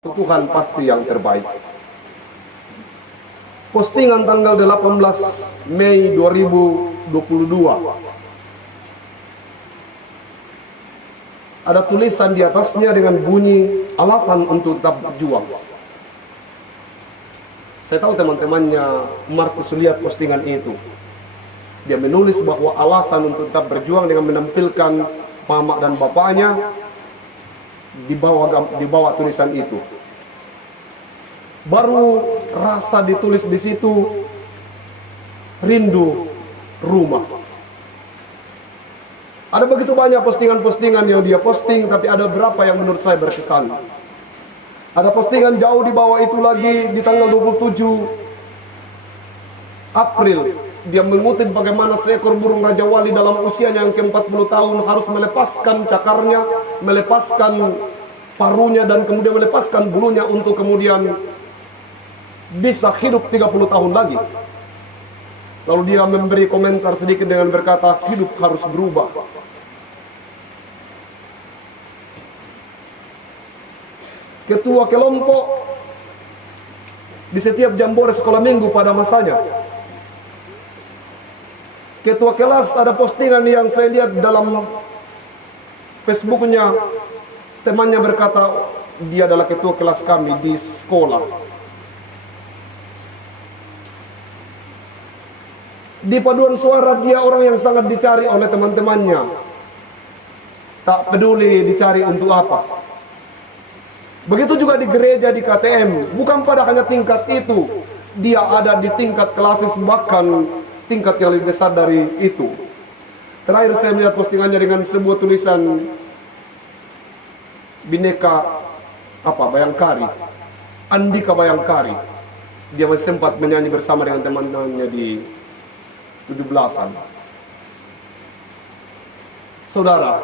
Tuhan pasti yang terbaik. Postingan tanggal 18 Mei 2022. Ada tulisan di atasnya dengan bunyi alasan untuk tetap berjuang. Saya tahu teman-temannya Markus lihat postingan itu. Dia menulis bahwa alasan untuk tetap berjuang dengan menampilkan mama dan bapaknya di bawah tulisan itu. Baru rasa ditulis di situ rindu rumah. Ada begitu banyak postingan-postingan yang dia posting, tapi ada berapa yang menurut saya berkesan. Ada postingan jauh di bawah itu lagi di tanggal 27 April. Dia mengutip bagaimana seekor burung Raja Wali dalam usianya yang ke-40 tahun harus melepaskan cakarnya, melepaskan paruhnya dan kemudian melepaskan bulunya untuk kemudian bisa hidup 30 tahun lagi. Lalu dia memberi komentar sedikit dengan berkata, hidup harus berubah. Ketua kelompok di setiap jambore sekolah minggu pada masanya. Ketua kelas ada postingan yang saya lihat dalam Facebooknya, temannya berkata dia adalah ketua kelas kami di sekolah. Di paduan suara dia orang yang sangat dicari oleh teman-temannya. Tak peduli dicari untuk apa. Begitu juga di gereja, di KTM. Bukan pada hanya tingkat itu, dia ada di tingkat klasis, bahkan tingkat yang lebih besar dari itu. Terakhir saya melihat postingannya dengan sebuah tulisan Bineka Bayangkari, Andika Bayangkari. Dia masih sempat menyanyi bersama dengan teman-temannya di 17-an. Saudara,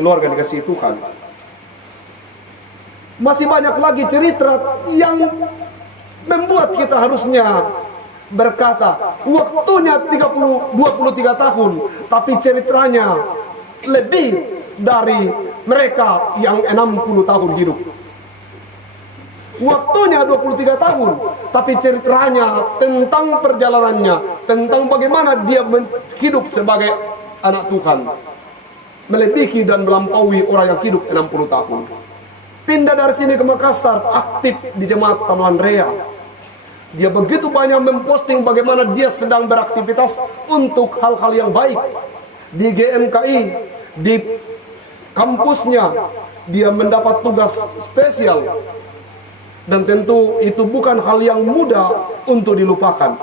keluarga dikasihi Tuhan, masih banyak lagi cerita yang membuat kita harusnya berkata, waktunya 23 tahun, tapi ceritanya lebih dari mereka yang 60 tahun hidup. Waktunya 23 tahun, tapi ceritanya tentang perjalanannya, tentang bagaimana dia hidup sebagai anak Tuhan, melebihi dan melampaui orang yang hidup 60 tahun. Pindah dari sini ke Makassar, aktif di jemaat Taman Rea. Dia begitu banyak memposting bagaimana dia sedang beraktivitas untuk hal-hal yang baik. Di GMKI, di kampusnya, dia mendapat tugas spesial. Dan tentu itu bukan hal yang mudah untuk dilupakan.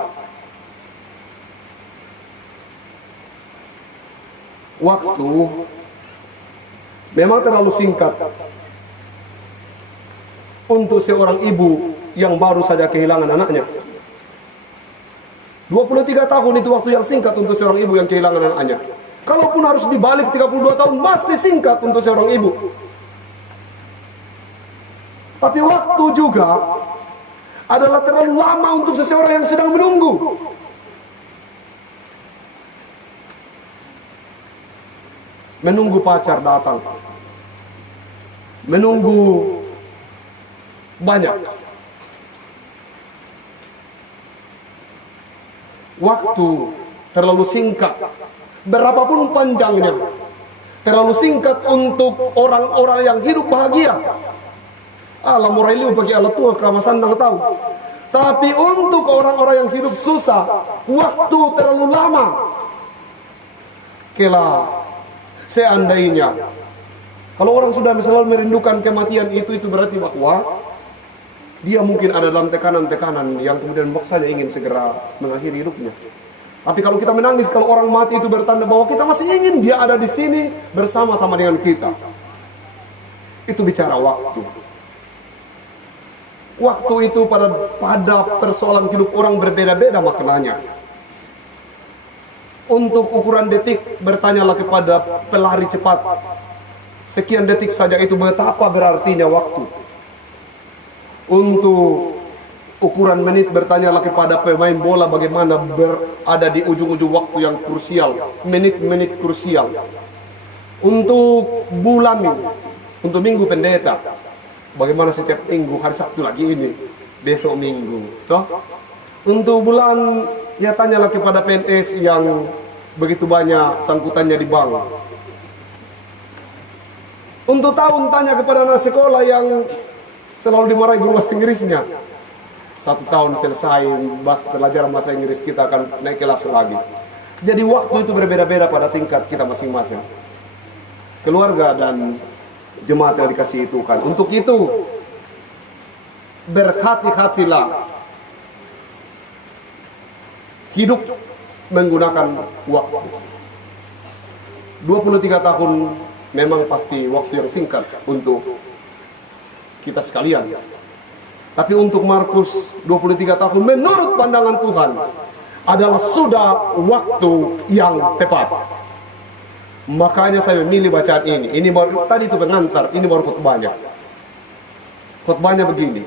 Waktu memang terlalu singkat untuk seorang ibu yang baru saja kehilangan anaknya. 23 tahun itu waktu yang singkat untuk seorang ibu yang kehilangan anaknya. Kalaupun harus dibalik 32 tahun, masih singkat untuk seorang ibu. Tapi waktu juga adalah terlalu lama untuk seseorang yang sedang menunggu. Menunggu pacar datang. Menunggu banyak. Waktu terlalu singkat. Berapapun panjangnya, terlalu singkat untuk orang-orang yang hidup bahagia. Allah moraliu bagi Allah tua kamasan nang tahu. Tapi untuk orang-orang yang hidup susah, waktu terlalu lama. Kela seandainya kalau orang sudah misalnya merindukan kematian itu berarti bahwa dia mungkin ada dalam tekanan-tekanan yang kemudian maksanya ingin segera mengakhiri hidupnya. Tapi kalau kita menangis kalau orang mati itu bertanda bahwa kita masih ingin dia ada di sini bersama-sama dengan kita. Itu bicara waktu. Waktu itu pada persoalan hidup orang berbeda-beda maknanya. Untuk ukuran detik, bertanyalah kepada pelari cepat. Sekian detik saja itu betapa berartinya waktu. Untuk ukuran menit, bertanyalah kepada pemain bola bagaimana berada di ujung-ujung waktu yang krusial, menit-menit krusial. Untuk bulan, untuk minggu pendeta, Bagaimana setiap minggu, hari Sabtu lagi ini, besok minggu, toh? Untuk bulan, ya tanyalah kepada PNS yang begitu banyak sangkutannya di bank. Untuk tahun, tanya kepada anak sekolah yang selalu dimarahi guru bahasa Inggrisnya. 1 tahun selesai pelajaran bahasa Inggris, kita akan naik kelas lagi. Jadi waktu itu berbeda-beda pada tingkat kita masing-masing. Keluarga dan jemaat yang dikasihi Tuhan. Untuk itu, berhati-hatilah hidup menggunakan waktu. 23 tahun memang pasti waktu yang singkat untuk kita sekalian. Tapi untuk Markus 23 tahun menurut pandangan Tuhan adalah sudah waktu yang tepat. Makanya saya memilih bacaan ini. Ini baru, tadi itu pengantar, ini baru khotbahnya. Khotbahnya begini.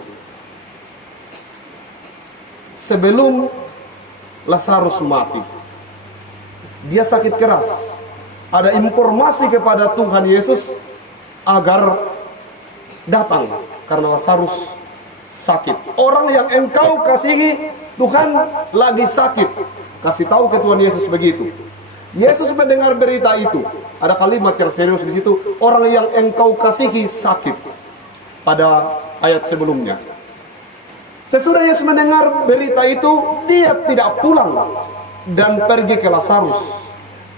Sebelum Lazarus mati, dia sakit keras. Ada informasi kepada Tuhan Yesus agar datang karena Lazarus sakit. Orang yang engkau kasihi, Tuhan lagi sakit. Kasih tahu ke Tuhan Yesus begitu. Yesus mendengar berita itu. Ada kalimat yang serius di situ. Orang yang engkau kasihi sakit. Pada ayat sebelumnya. Sesudah Yesus mendengar berita itu, dia tidak pulang dan pergi ke Lazarus.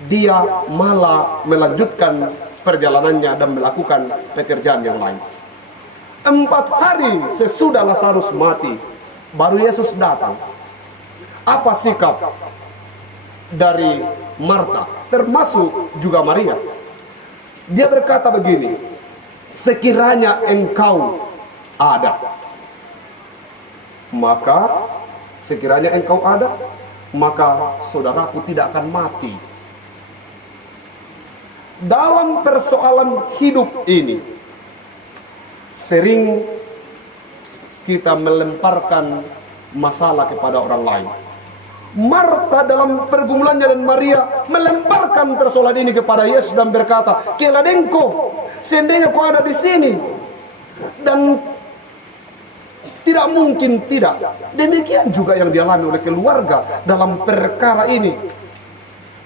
Dia malah melanjutkan perjalanannya dan melakukan pekerjaan yang lain. 4 hari sesudah Lazarus mati, baru Yesus datang. Apa sikap dari Marta, termasuk juga Maria? Dia berkata begini, sekiranya engkau ada, maka sekiranya engkau ada, maka saudaraku tidak akan mati. Dalam persoalan hidup ini, sering kita melemparkan masalah kepada orang lain. Marta dalam pergumulannya dan Maria melemparkan persoalan ini kepada Yesus dan berkata, "Keladengko, seandainya kau ada di sini." Dan tidak mungkin tidak. Demikian juga yang dialami oleh keluarga dalam perkara ini.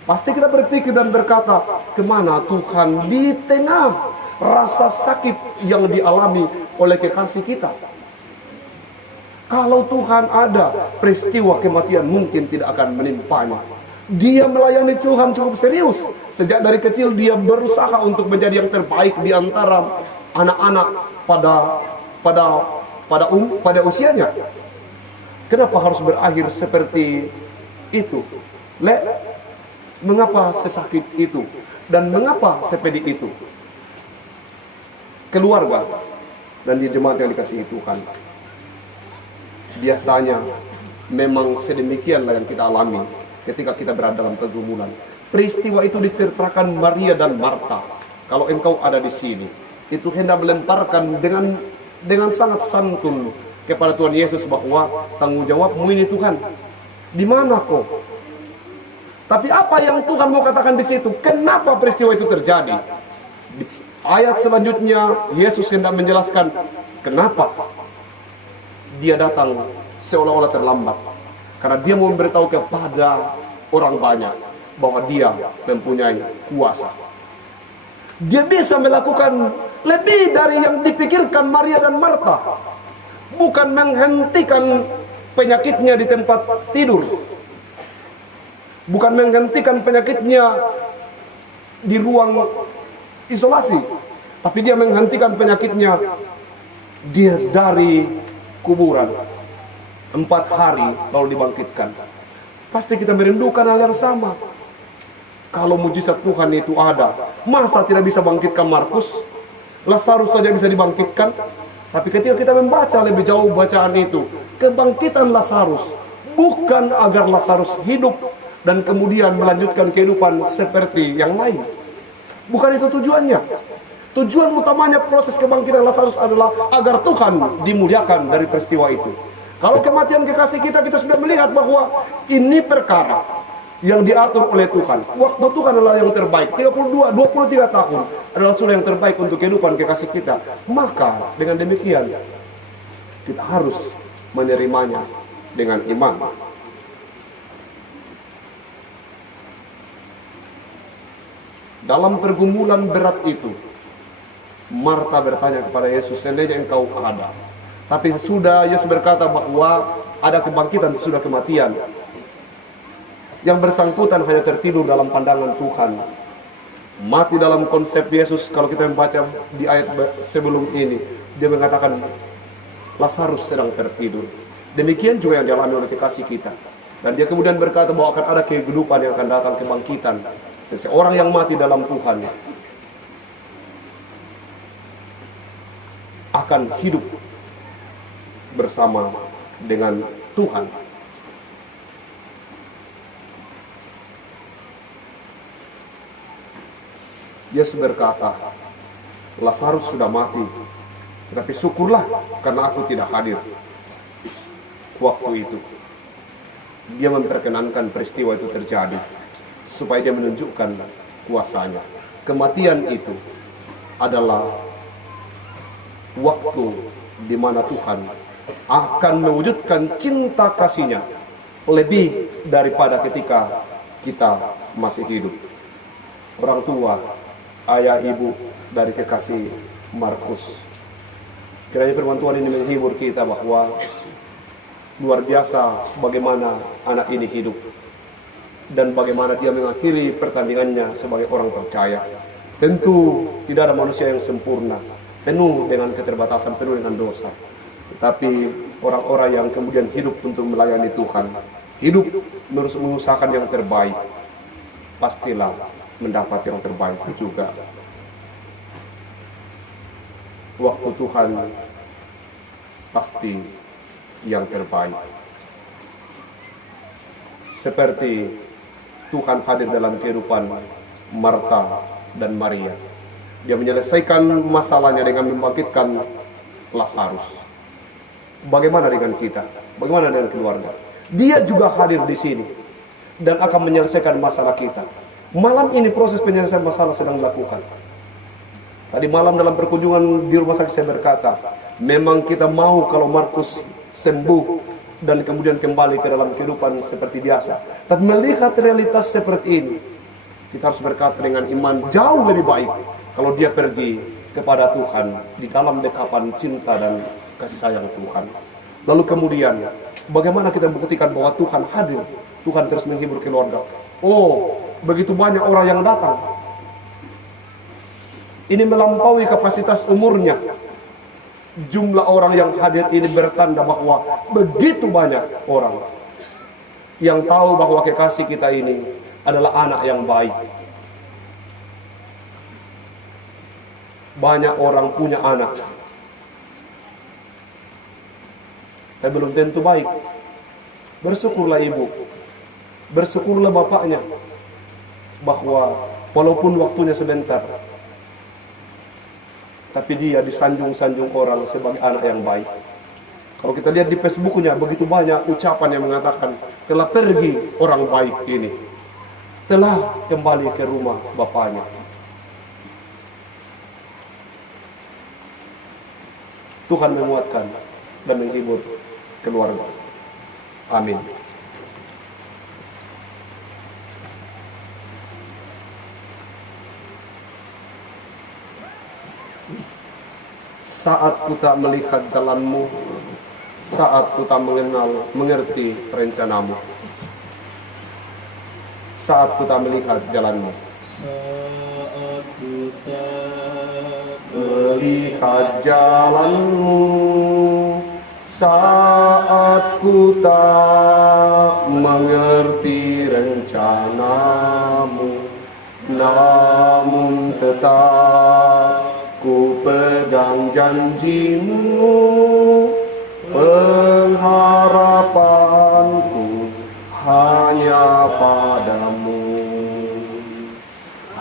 Pasti kita berpikir dan berkata, kemana Tuhan di tengah rasa sakit yang dialami oleh kekasih kita? Kalau Tuhan ada, peristiwa kematian mungkin tidak akan menimpanya. Dia melayani Tuhan cukup serius. Sejak dari kecil dia berusaha untuk menjadi yang terbaik di antara anak-anak pada usianya. Kenapa harus berakhir seperti itu? Mengapa sesakit itu? Dan mengapa sepedi itu? Keluarga dan jemaat yang dikasihi Tuhan, biasanya memang sedemikianlah yang kita alami ketika kita berada dalam pergumulan. Peristiwa itu diceritakan Maria dan Marta. Kalau engkau ada di sini, itu hendak melemparkan dengan sangat santun kepada Tuhan Yesus bahwa tanggung jawabmu ini Tuhan. Di mana kau? Tapi apa yang Tuhan mau katakan di situ? Kenapa peristiwa itu terjadi? Di ayat selanjutnya Yesus hendak menjelaskan kenapa dia datang seolah-olah terlambat. Karena dia mau memberitahu kepada orang banyak bahwa dia mempunyai kuasa. Dia bisa melakukan lebih dari yang dipikirkan Maria dan Marta. Bukan menghentikan penyakitnya di tempat tidur. Bukan menghentikan penyakitnya di ruang isolasi. Tapi dia menghentikan penyakitnya dia dari kuburan. 4 hari lalu dibangkitkan. Pasti kita merindukan hal yang sama. Kalau mujizat Tuhan itu ada, masa tidak bisa bangkitkan Markus? Lazarus saja bisa dibangkitkan. Tapi ketika kita membaca lebih jauh bacaan itu, kebangkitan Lazarus bukan agar Lazarus hidup dan kemudian melanjutkan kehidupan seperti yang lain. Bukan itu tujuannya. Tujuan utamanya proses kebangkitan Lazarus adalah agar Tuhan dimuliakan dari peristiwa itu. Kalau kematian kekasih kita sudah melihat bahwa ini perkara yang diatur oleh Tuhan. Waktu Tuhan adalah yang terbaik. 23 tahun. adalah sudah yang terbaik untuk kehidupan kekasih kita, maka dengan demikian kita harus menerimanya dengan iman. Dalam pergumulan berat itu, Marta bertanya kepada Yesus, seandainya engkau ada. Tapi sudah Yesus berkata bahwa ada kebangkitan, sudah kematian. Yang bersangkutan hanya tertidur dalam pandangan Tuhan. Mati dalam konsep Yesus, kalau kita membaca di ayat sebelum ini, dia mengatakan Lazarus sedang tertidur. Demikian juga yang dialami oleh kekasih kita. Dan dia kemudian berkata bahwa akan ada kehidupan yang akan datang, kebangkitan. Seseorang yang mati dalam Tuhan akan hidup bersama dengan Tuhan. Yesus berkata, Lazarus sudah mati, tetapi syukurlah karena aku tidak hadir waktu itu. Dia memperkenankan peristiwa itu terjadi supaya dia menunjukkan kuasanya. Kematian itu adalah waktu di mana Tuhan akan mewujudkan cinta kasih-Nya lebih daripada ketika kita masih hidup. Orang tua, ayah, ibu dari kekasih Markus, kiranya firman Tuhan ini menghibur kita bahwa luar biasa bagaimana anak ini hidup dan bagaimana dia mengakhiri pertandingannya sebagai orang percaya. Tentu tidak ada manusia yang sempurna, penuh dengan keterbatasan, penuh dengan dosa. Tetapi orang-orang yang kemudian hidup untuk melayani Tuhan, hidup mengusahakan yang terbaik, pastilah mendapat yang terbaik juga. Waktu Tuhan pasti yang terbaik. Seperti Tuhan hadir dalam kehidupan Marta dan Maria. Dia menyelesaikan masalahnya dengan membangkitkan Lazarus. Bagaimana dengan kita? Bagaimana dengan keluarga? Dia juga hadir di sini dan akan menyelesaikan masalah kita. Malam ini proses penyelesaian masalah sedang dilakukan. Tadi malam dalam perkunjungan di rumah sakit saya berkata, memang kita mau kalau Markus sembuh dan kemudian kembali ke dalam kehidupan seperti biasa. Tapi melihat realitas seperti ini, kita harus berkata dengan iman jauh lebih baik kalau dia pergi kepada Tuhan di dalam dekapan cinta dan kasih sayang Tuhan. Lalu kemudian bagaimana kita buktikan bahwa Tuhan hadir, Tuhan terus menghibur keluarga. Oh, begitu banyak orang yang datang. Ini melampaui kapasitas umurnya. Jumlah orang yang hadir ini bertanda bahwa begitu banyak orang yang tahu bahwa kekasih kita ini adalah anak yang baik. Banyak orang punya anak, tapi belum tentu baik. Bersyukurlah ibu, bersyukurlah bapaknya, bahwa walaupun waktunya sebentar, tapi dia disanjung-sanjung orang sebagai anak yang baik. Kalau kita lihat di Facebooknya, begitu banyak ucapan yang mengatakan, telah pergi orang baik ini, telah kembali ke rumah bapaknya. Tuhan menguatkan dan menghibur keluarga. Amin. Saat ku tak melihat jalanmu, saat ku tak mengerti rencanamu, saat ku tak melihat jalanmu, saat ku tak melihat jalanmu, saat ku tak mengerti rencanamu, namun tetap ku pegang janjimu, pengharapanku hanya padamu.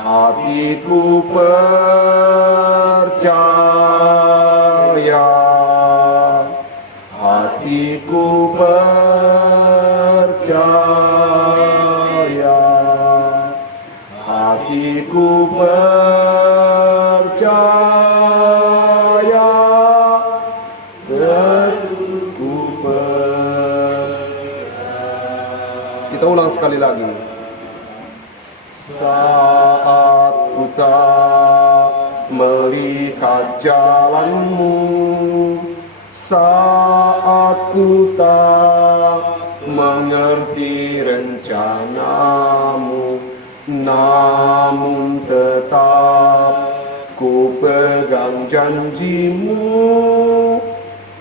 Hatiku percaya, hatiku percaya, hatiku percaya. ku Kita ulang sekali lagi. Saat ku tak melihat jalanmu, saat ku tak mengerti rencanamu, namun tetap ku pegang janjimu.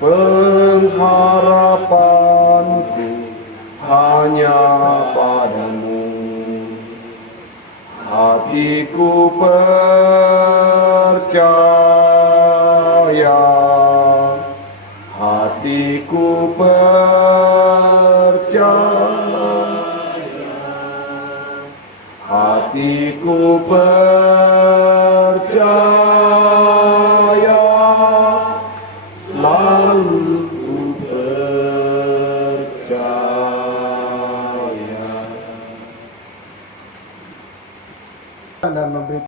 Pengharapanku hanya padamu. Hatiku percaya, hatiku percaya, hatiku percaya, selalu percaya. Dan memberi